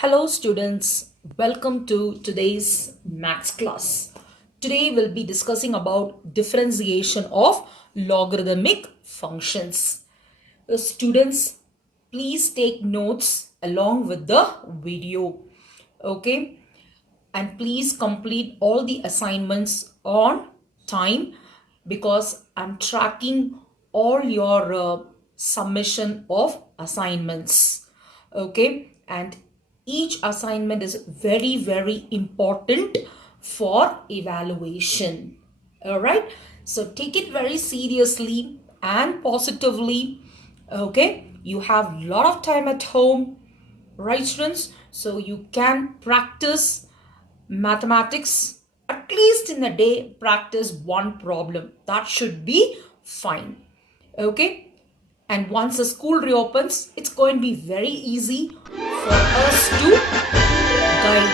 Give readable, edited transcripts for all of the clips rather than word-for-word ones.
Hello students, welcome to today's maths class. Today we'll be discussing about differentiation of logarithmic functions. Students, please take notes along with the video, okay? And please complete all the assignments on time because I'm tracking all your submission of assignments, okay? And each assignment is very important for evaluation. All right, so take it very seriously and positively. Okay, you have a lot of time at home, right students? So you can practice mathematics at least in a day. Practice one problem, that should be fine. Okay, and once the school reopens, it's going to be very easy for us to guide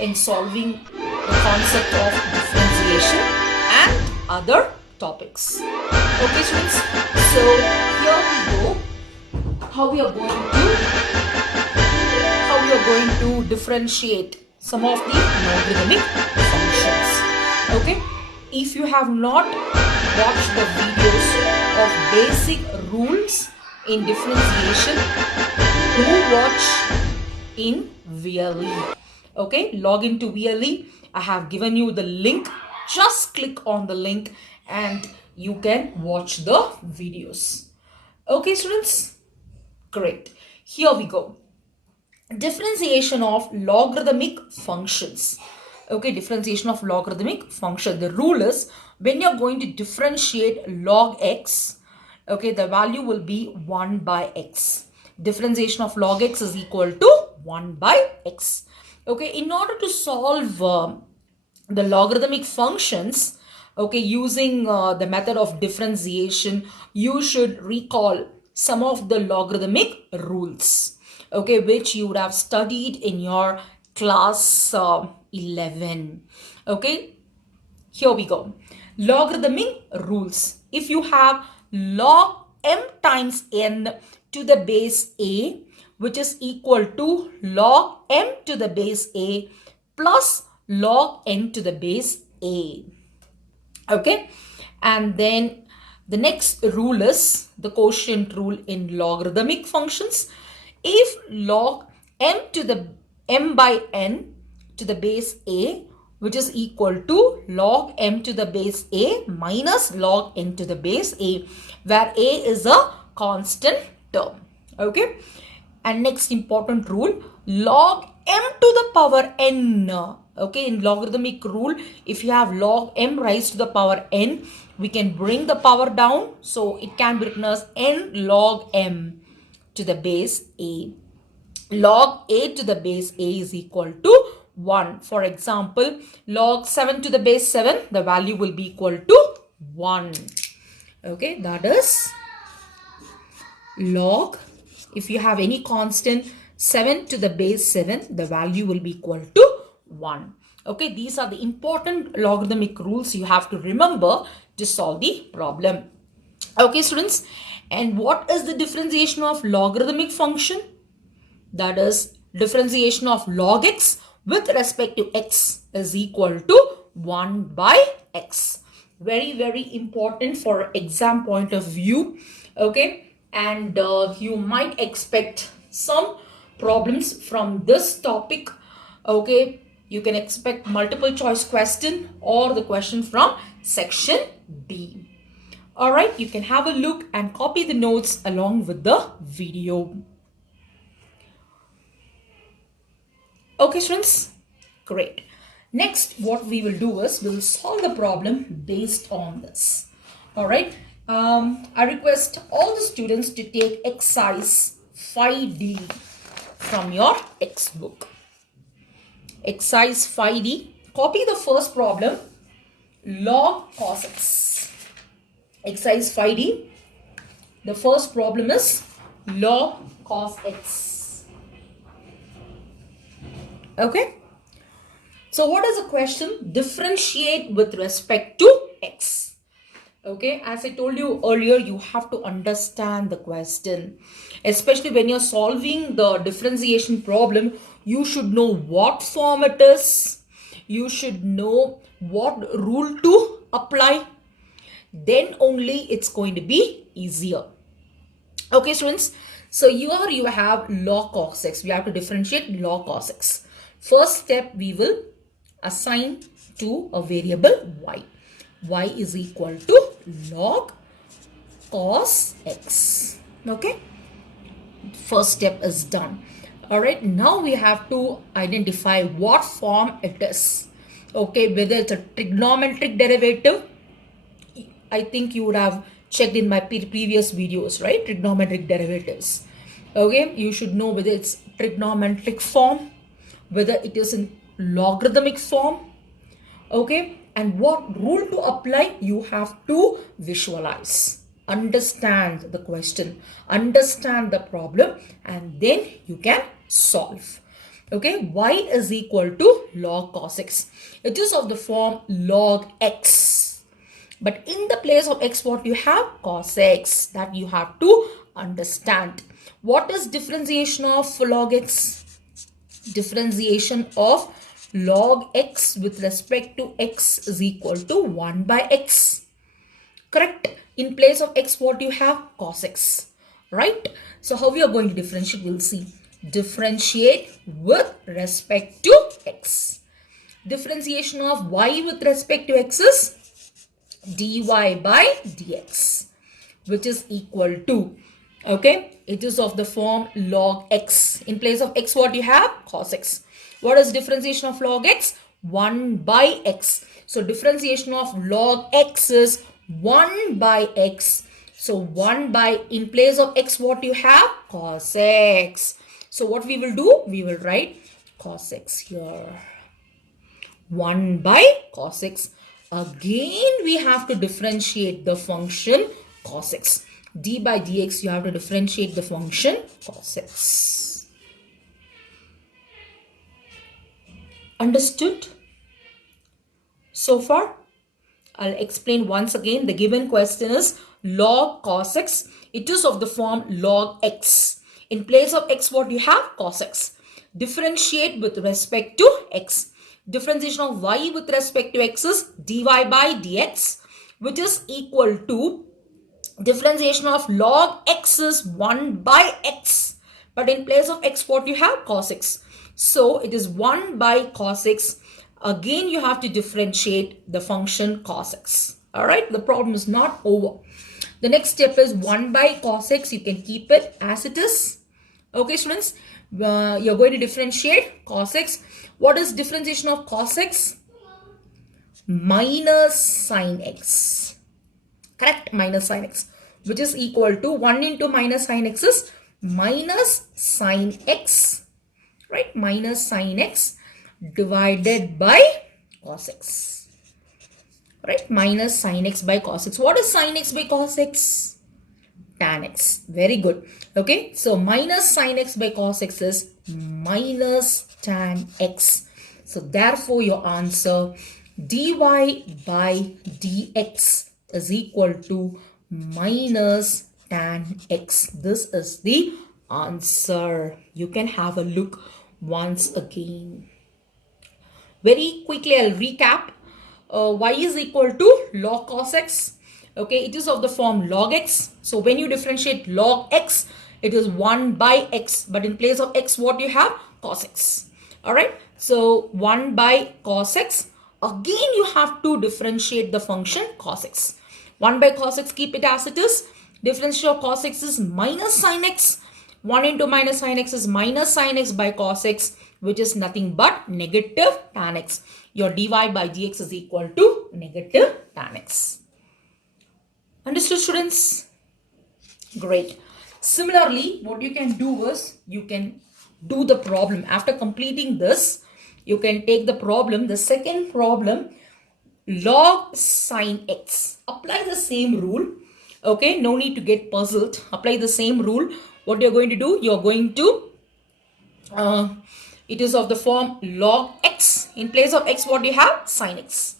you in solving the concept of differentiation and other topics. Okay students, so here we go. How we are going to differentiate some of the logarithmic functions. Okay, if you have not watched the videos of basic rules in differentiation, do watch in VLE. Okay, log into VLE. I have given you the link. Just click on the link and you can watch the videos. Okay students, great. Here we go. Differentiation of logarithmic functions. Okay, differentiation of logarithmic function. The rule is when you're going to differentiate log x, okay, the value will be 1 by x. Differentiation of log x is equal to 1 by x. Okay, in order to solve the logarithmic functions, okay, using the method of differentiation, you should recall some of the logarithmic rules, okay, which you would have studied in your class 11. Okay, here we go. Logarithmic rules. If you have log m times n to the base a, which is equal to log m to the base a plus log n to the base a. Okay, and then the next rule is the quotient rule in logarithmic functions. If log m to the m by n to the base a, which is equal to log m to the base a minus log n to the base a, where a is a constant term. Okay, and next important rule, log m to the power n. Okay, in logarithmic rule, if you have log m raised to the power n, we can bring the power down, so it can be written as n log m to the base a. Log a to the base a is equal to 1. For example, log 7 to the base 7, the value will be equal to 1. Okay, that is log, if you have any constant 7 to the base 7, the value will be equal to 1. Okay, these are the important logarithmic rules you have to remember to solve the problem. Okay students, and what is the differentiation of logarithmic function? That is, differentiation of log x with respect to x is equal to 1 by x. Very important for exam point of view. Okay, and you might expect some problems from this topic. Okay, you can expect multiple choice question or the question from section B. All right, you can have a look and copy the notes along with the video. Okay students, great. Next, what we will do is we will solve the problem based on this. All right, I request all the students to take exercise 5D from your textbook. Exercise 5D, copy the first problem, log cos x. Exercise 5D, the first problem is log cos x. Okay, so what is the question? Differentiate with respect to x. Okay, as I told you earlier, you have to understand the question. Especially when you're solving the differentiation problem, you should know what form it is. You should know what rule to apply. Then only it's going to be easier. Okay, students. So here you have log cos x. We have to differentiate log cos x. First step, we will assign to a variable y. Y is equal to log cos x. Okay, first step is done. All right, now we have to identify what form it is. Okay, whether it's a trigonometric derivative. I think you would have checked in my previous videos, right? Trigonometric derivatives. Okay, you should know whether it's trigonometric form, whether it is in logarithmic form. Okay, and what rule to apply, you have to visualize, understand the question, understand the problem, and then you can solve. Okay, y is equal to log cos x. It is of the form log x, but in the place of x, what you have? Cos x. That you have to understand. What is differentiation of log x? Differentiation of log x with respect to x is equal to 1 by x. Correct? In place of x, what you have? Cos x. Right? So how we are going to differentiate? We'll see. Differentiate with respect to x. Differentiation of y with respect to x is dy by dx, which is equal to, okay, it is of the form log x. In place of x, what you have? Cos x. What is differentiation of log x? 1 by x. So differentiation of log x is 1 by x. So 1 by, in place of x, what you have? Cos x. So what we will do? We will write cos x here. 1 by cos x. Again, we have to differentiate the function cos x. D by dx, you have to differentiate the function cos x. Understood? So far, I'll explain once again. The given question is log cos x. It is of the form log x. In place of x, what you have? Cos x. Differentiate with respect to x. Differentiation of y with respect to x is dy by dx, which is equal to differentiation of log x is 1 by x. But in place of x, what you have? Cos x. So it is 1 by cos x. Again, you have to differentiate the function cos x. All right, the problem is not over. The next step is 1 by cos x. You can keep it as it is. Okay, students, you're going to differentiate cos x. What is differentiation of cos x? Minus sin x. Correct? Minus sin x, which is equal to 1 into minus sin x is minus sin x. Right? Minus sin x divided by cos x. Right? Minus sin x by cos x. What is sin x by cos x? Tan x. Very good. Okay. So minus sin x by cos x is minus tan x. So therefore your answer dy by dx is equal to minus tan x. This is the answer. You can have a look once again. Very quickly I'll recap. Y is equal to log cos x. Okay, it is of the form log x. So when you differentiate log x, it is 1 by x. But in place of x, what you have? Cos x. Alright, so 1 by cos x. Again, you have to differentiate the function cos x. 1 by cos x, keep it as it is. Differential of cos x is minus sin x. 1 into minus sin x is minus sin x by cos x, which is nothing but negative tan x. Your dy by dx is equal to negative tan x. Understood, students? Great. Similarly, what you can do is you can do the problem. After completing this, you can take the problem, the second problem, log sin x. Apply the same rule. Okay, no need to get puzzled. Apply the same rule. What you're going to do, you're going to, it is of the form log x. In place of x, what do you have? Sin x.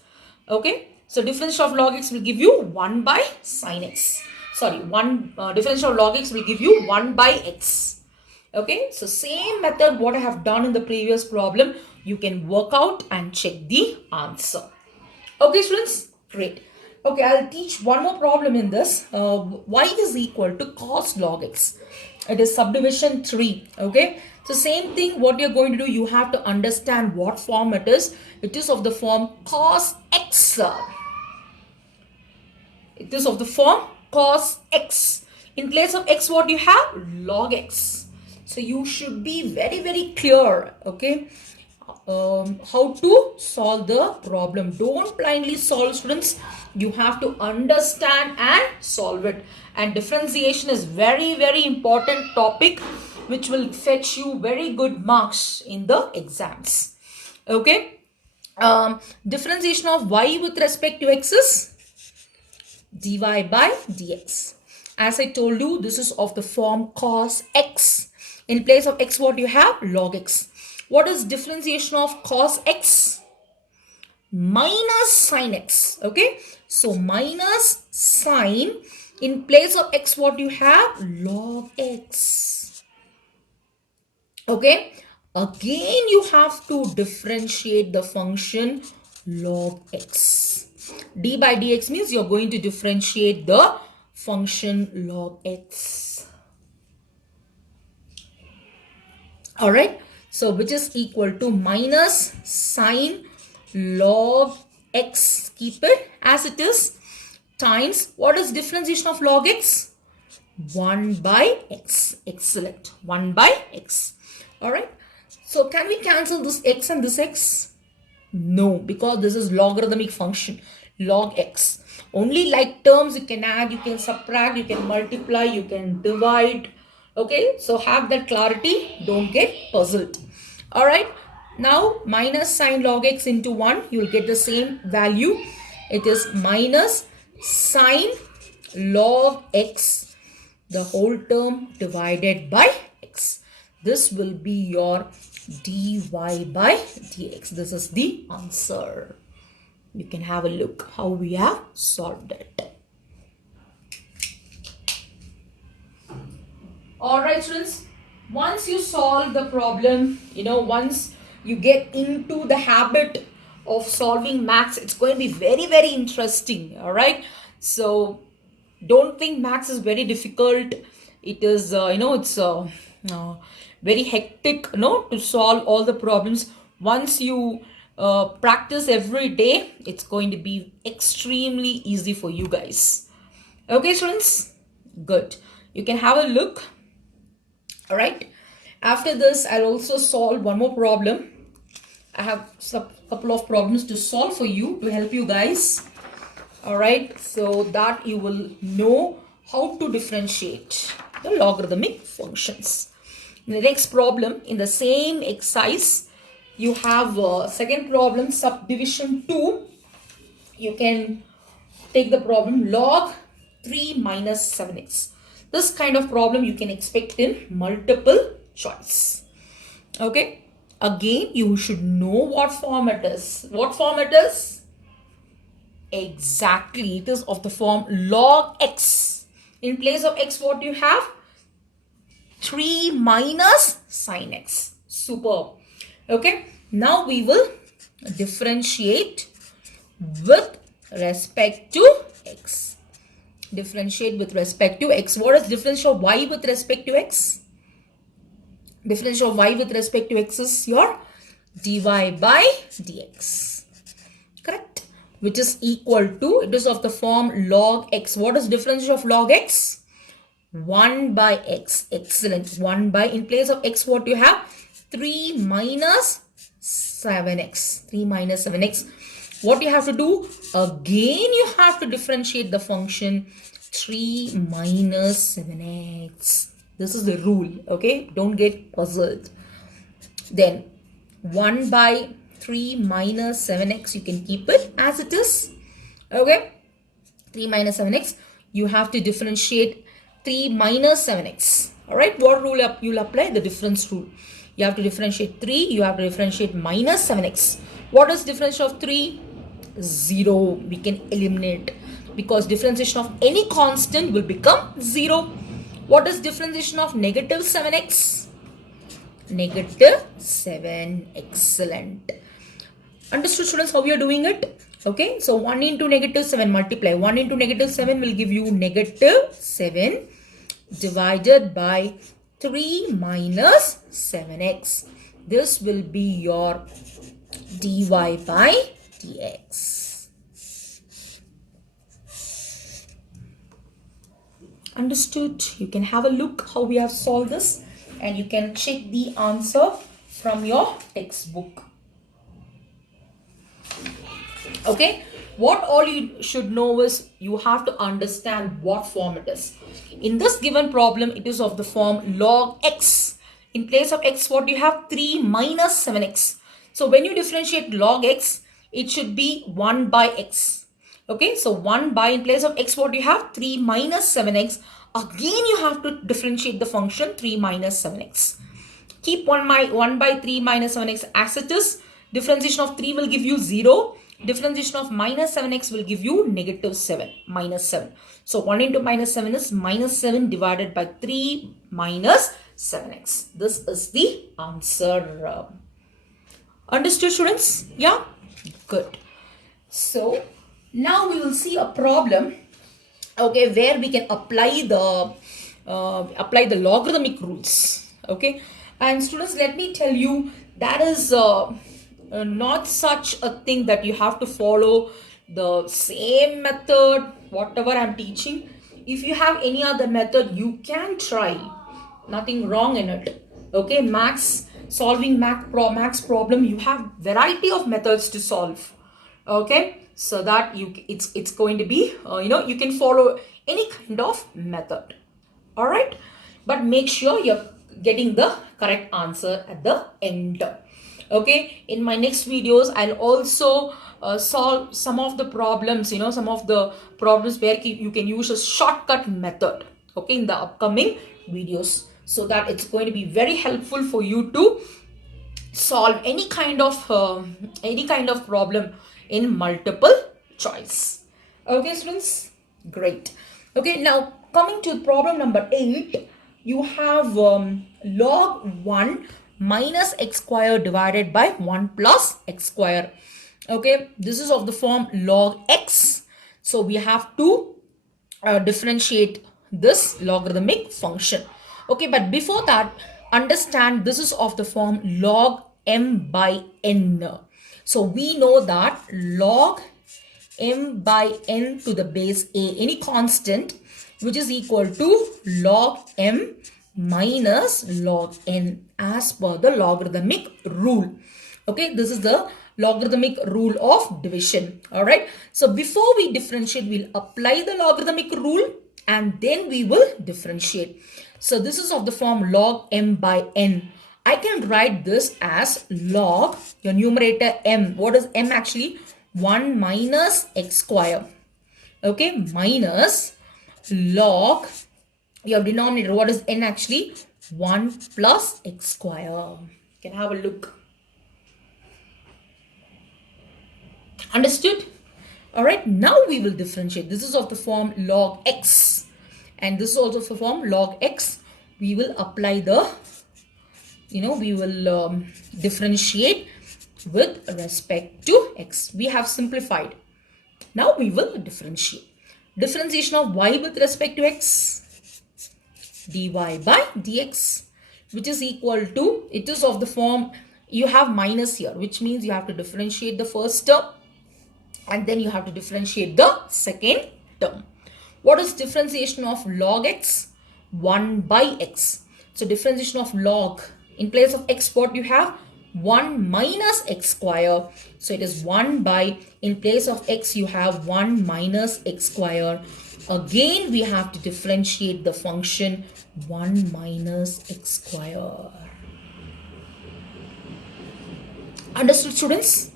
Okay, So differential of log x will give you 1 by sin x. Sorry, differential of log x will give you 1 by x. Okay, so same method what I have done in the previous problem, you can work out and check the answer. Okay, students, great. Okay, I'll teach one more problem in this. Y is equal to cos log x. It is subdivision 3. Okay, so same thing what you're going to do, you have to understand what form it is. It is of the form cos x. It is of the form cos x. In place of x, what you have? Log x. So you should be very, very clear, okay, how to solve the problem. Don't blindly solve, students. You have to understand and solve it. And differentiation is very, very important topic which will fetch you very good marks in the exams. Okay. Differentiation of y with respect to x is dy by dx. As I told you, this is of the form cos x. In place of x, what you have? Log x. What is differentiation of cos x? Minus sin x. Okay. So minus sin. In place of x, what you have? Log x. Okay. Again, you have to differentiate the function log x. D by dx means you're going to differentiate the function log x. Alright. So which is equal to minus sine log x. Keep it as it is. Times, what is differentiation of log x? 1 by x. Excellent. 1 by x. Alright. So can we cancel this x and this x? No, because this is logarithmic function. Log x. Only like terms you can add, you can subtract, you can multiply, you can divide. Okay, so have that clarity. Don't get puzzled. Alright. Now minus sine log x into 1, you will get the same value. It is minus sine log x, the whole term divided by x. This will be your dy by dx. This is the answer. You can have a look how we have solved it. Alright, students. Once you solve the problem, once you get into the habit of solving maths, it's going to be very, very interesting. Alright. So don't think maths is very difficult. It is, it's very hectic, to solve all the problems. Once you practice every day, it's going to be extremely easy for you guys. Okay, students? Good. You can have a look. Alright. After this, I'll also solve one more problem. I have a couple of problems to solve for you to help you guys. Alright. So that you will know how to differentiate the logarithmic functions. In the next problem, in the same exercise, you have second problem, subdivision 2. You can take the problem log 3 minus 7x. This kind of problem you can expect in multiple choice. Okay. Again, you should know what form it is. What form it is? Exactly. It is of the form log x. In place of x, what you have? 3 minus sin x. Superb. Okay. Now we will differentiate with respect to x. Differentiate with respect to x. What is differential of y with respect to x? Differential of y with respect to x is your dy by dx. Correct? Which is equal to, it is of the form log x. What is differential of log x? 1 by x. Excellent. 1 by, in place of x, what you have? 3 minus 7x. 3 minus 7x. What you have to do? Again, you have to differentiate the function 3 minus 7x. This is the rule. Okay. Don't get puzzled. Then 1 by 3 minus 7x. You can keep it as it is. Okay. 3 minus 7x. You have to differentiate 3 minus 7x. Alright. What rule you'll apply? The difference rule. You have to differentiate 3. You have to differentiate minus 7x. What is differential of 3? 0. We can eliminate because differentiation of any constant will become 0. What is differentiation of negative 7x? Negative 7. Excellent. Understood, students, how we are doing it? Okay, so 1 into negative 7 multiply. 1 into negative 7 will give you negative 7 divided by 3 minus 7x. This will be your dy by dx. Understood? You can have a look how we have solved this and you can check the answer from your textbook. Okay, what all you should know is you have to understand what form it is. In this given problem, it is of the form log x. In place of x, what you have? 3 minus 7x. So when you differentiate log x, it should be 1 by x. Okay, so 1 by, in place of x, what you have? 3 minus 7x. Again, you have to differentiate the function 3 minus 7x. Keep 1 by 3 minus 7x as it is. Differentiation of 3 will give you 0. Differentiation of minus 7x will give you negative 7, minus 7. So 1 into minus 7 is minus 7 divided by 3 minus 7x. This is the answer. Understood, students? Yeah? Good. So now we will see a problem, okay, where we can apply the logarithmic rules. Okay, and students, let me tell you, that is not such a thing that you have to follow the same method whatever I'm teaching. If you have any other method, you can try. Nothing wrong in it. Okay, solving max problem, you have variety of methods to solve. Okay, so that it's going to be you can follow any kind of method. All right, but make sure you're getting the correct answer at the end. Okay, in my next videos, I'll also solve some of the problems, some of the problems where you can use a shortcut method, okay, in the upcoming videos, so that it's going to be very helpful for you to solve any kind of problem in multiple choice. Okay, students, great. Okay, now coming to problem number 8, you have log 1 minus x square divided by 1 plus x square. Okay, this is of the form log x. So we have to differentiate this logarithmic function. Okay, but before that, understand this is of the form log m by n. So we know that log m by n to the base a, any constant, which is equal to log m minus log n as per the logarithmic rule. Okay, this is the logarithmic rule of division. All right, so before we differentiate, we'll apply the logarithmic rule and then we will differentiate. So this is of the form log m by n. I can write this as log, your numerator m. What is m actually? 1 minus x square. Okay, minus log, your denominator, what is n actually? 1 plus x square. You can have a look. Understood? All right, now we will differentiate. This is of the form log x and this is also of the form log x. We will apply the, we will differentiate with respect to x. We have simplified. Now we will differentiate. Differentiation of y with respect to x, dy by dx, which is equal to, it is of the form, you have minus here, which means you have to differentiate the first term and then you have to differentiate the second term. What is differentiation of log x? 1 by x. So differentiation of log, in place of x, what you have? 1 minus x square. So it is 1 by, in place of x, you have 1 minus x square. Again, we have to differentiate the function 1 minus x square. Understood, students?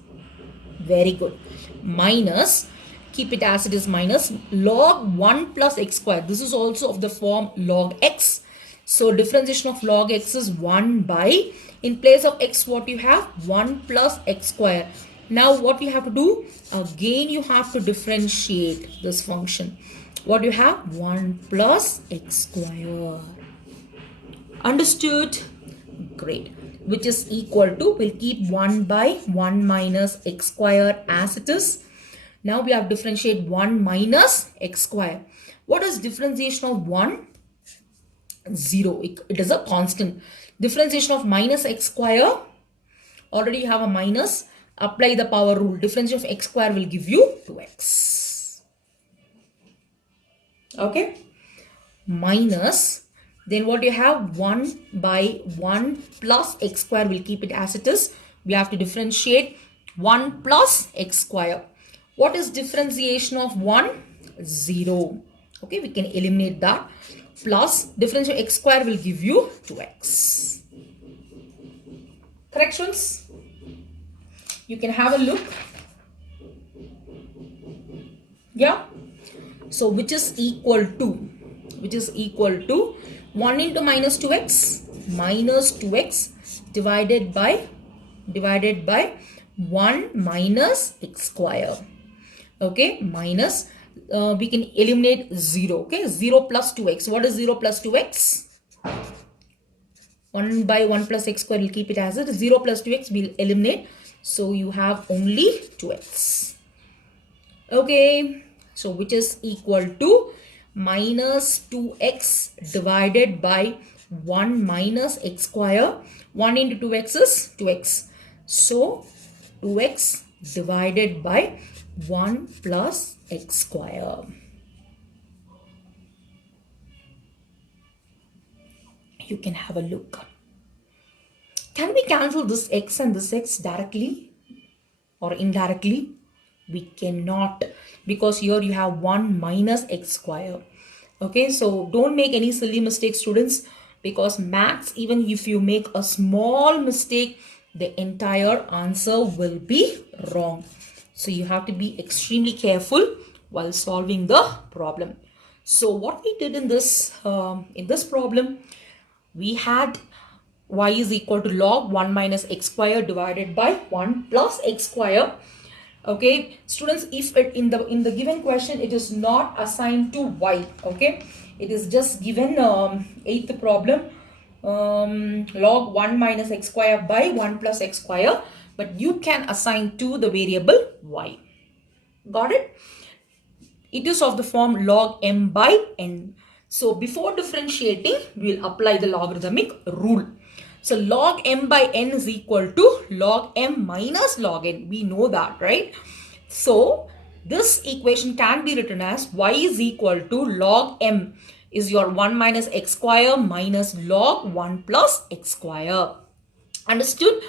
Very good. Minus, keep it as it is, minus log 1 plus x square. This is also of the form log x. So differentiation of log x is 1 by, in place of x, what you have? 1 plus x square. Now what we have to do, again you have to differentiate this function. What you have? 1 plus x square. Understood? Great. Which is equal to, we'll keep 1 by 1 minus x square as it is. Now we have differentiate 1 minus x square. What is differentiation of 1? 0. It is a constant. Differentiation of minus x square, already you have a minus. Apply the power rule. Differentiation of x square will give you 2x. Okay. Minus, then what you have? 1 by 1 plus x square, will keep it as it is. We have to differentiate 1 plus x square. What is differentiation of 1? 0. Okay, we can eliminate that. Plus differentiation of x square will give you 2x. Corrections? You can have a look. Yeah. So which is equal to? Which is equal to 1 into minus 2x, minus 2x divided by 1 minus x square. Okay, minus, we can eliminate 0. Okay, 0 plus 2x. What is 0 plus 2x? 1 by 1 plus x square, will keep it as it is. 0 plus 2x will eliminate. So you have only 2x. Okay, so which is equal to minus 2x divided by 1 minus x square. 1 into 2x is 2x. So 2x divided by 1 plus x square. You can have a look. Can we cancel this x and this x directly or indirectly? We cannot, because here you have 1 minus x square. Okay, so don't make any silly mistakes, students, because maths, even if you make a small mistake, the entire answer will be wrong. So you have to be extremely careful while solving the problem. So what we did in this problem, we had y is equal to log 1 minus x square divided by 1 plus x square. Okay, students, if it in the given question it is not assigned to y, okay, it is just given 8th problem, log 1 minus x square by 1 plus x square, but you can assign to the variable y. Got it? It is of the form log m by n. So before differentiating, we will apply the logarithmic rule. So log m by n is equal to log m minus log n. We know that, right? So this equation can be written as y is equal to log m is your 1 minus x square minus log 1 plus x square. Understood?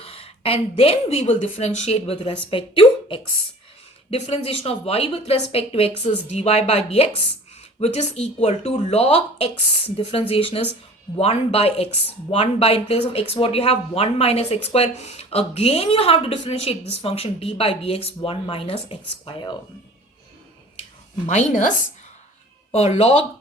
And then we will differentiate with respect to x. Differentiation of y with respect to x is dy by dx, which is equal to log x. Differentiation is 1 by x. 1 by, in place of x, what you have? 1 minus x square. Again, you have to differentiate this function d by dx, 1 minus x square. Minus log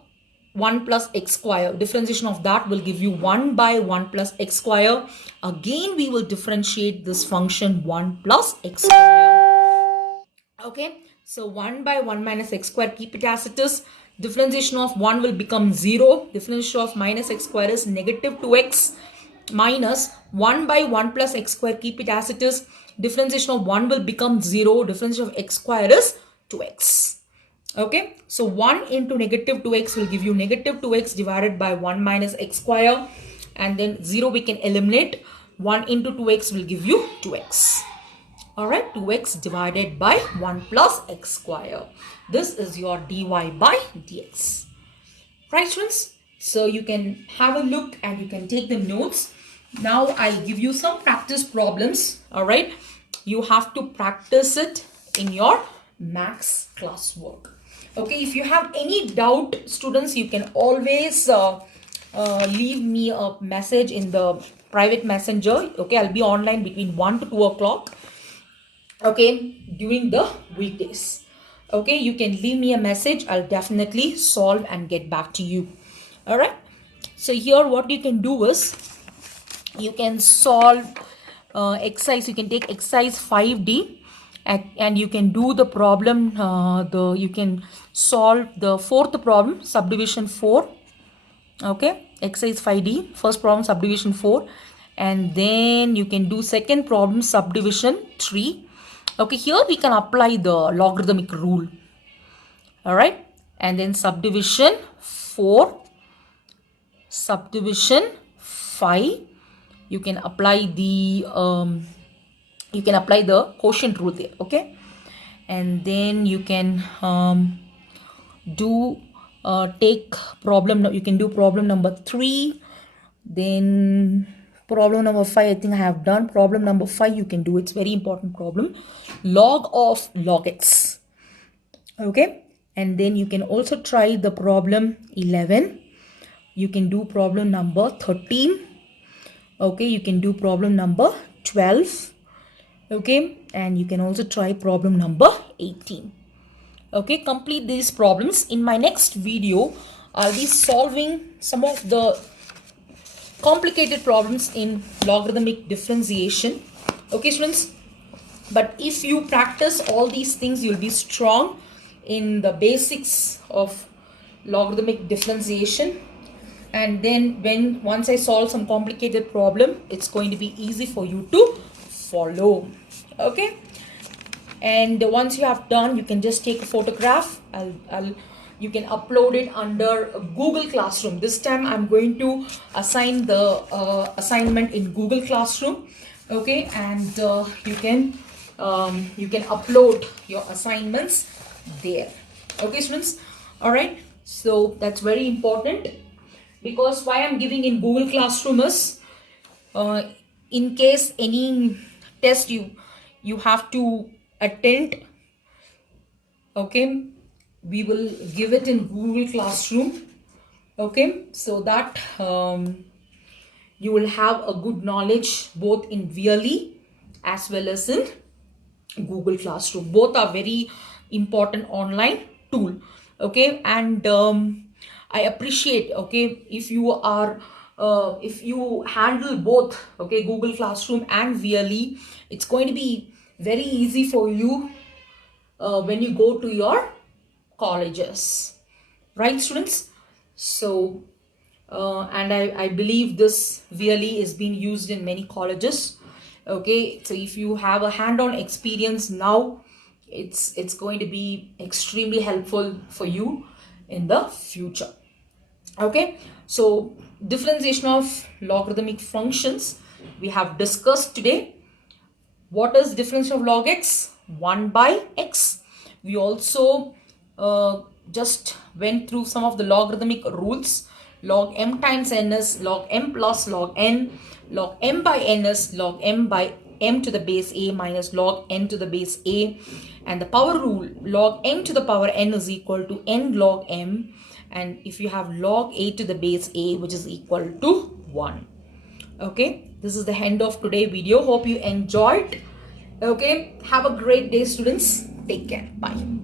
1 plus x square. Differentiation of that will give you 1 by 1 plus x square. Again, we will differentiate this function 1 plus x square. Okay, so 1 by 1 minus x square, keep it as it is. Differentiation of 1 will become 0. Differentiation of minus x square is negative 2x minus 1 by 1 plus x square, keep it as it is. Differentiation of 1 will become 0. Differentiation of x square is 2x. Okay, so 1 into negative 2x will give you negative 2x divided by 1 minus x square, and then 0 we can eliminate. 1 into 2x will give you 2x. Alright, 2x divided by 1 plus x square. This is your dy by dx. Right, students? So you can have a look and you can take the notes. Now I'll give you some practice problems. Alright, you have to practice it in your maths classwork. Okay, if you have any doubt, students, you can always leave me a message in the private messenger. Okay, I'll be online between 1 to 2 o'clock. Okay, during the weekdays. Okay, you can leave me a message. I'll definitely solve and get back to you. All right. So here what you can do is you can solve exercise. You can take exercise 5D. and you can do the problem, you can solve the fourth problem, subdivision 4. Okay, exercise 5D, first problem subdivision 4, and then you can do second problem subdivision 3. Okay, here we can apply the logarithmic rule. All right, and then subdivision 4, subdivision 5, you can apply the quotient rule there. Okay, and then you can do take problem, you can do problem number 3, then problem number 5 I think I have done. Problem number 5 you can do, it's very important problem, log of log x. Okay, and then you can also try the problem 11, you can do problem number 13. Okay, you can do problem number 12. Okay, and you can also try problem number 18. Okay, complete these problems. In my next video I'll be solving some of the complicated problems in logarithmic differentiation. Okay students, but if you practice all these things, you'll be strong in the basics of logarithmic differentiation, and then once I solve some complicated problem, it's going to be easy for you to follow. Okay, and once you have done, you can just take a photograph. You can upload it under Google Classroom. This time I'm going to assign the assignment in Google Classroom. Okay, and you can upload your assignments there. Okay students, all right, so that's very important, because why I'm giving in Google Classroom is in case any test you have to attend, okay, we will give it in Google Classroom. Okay, so that you will have a good knowledge both in VLE as well as in Google Classroom. Both are very important online tool. Okay, and I appreciate, okay, if you are if you handle both, okay, Google Classroom and VLE, it's going to be very easy for you when you go to your colleges, right students? So and I believe this VLE is being used in many colleges. Okay, so if you have a hand-on experience now, it's going to be extremely helpful for you in the future. Okay, so differentiation of logarithmic functions we have discussed today. What is differentiation of log x? 1 by x. We also just went through some of the logarithmic rules. Log m times n is log m plus log n. Log m by n is log m by m to the base a minus log n to the base a. And the power rule, log m to the power n is equal to n log m. And if you have log a to the base a, which is equal to 1. Okay, this is the end of today's video. Hope you enjoyed. Okay, have a great day students. Take care. Bye.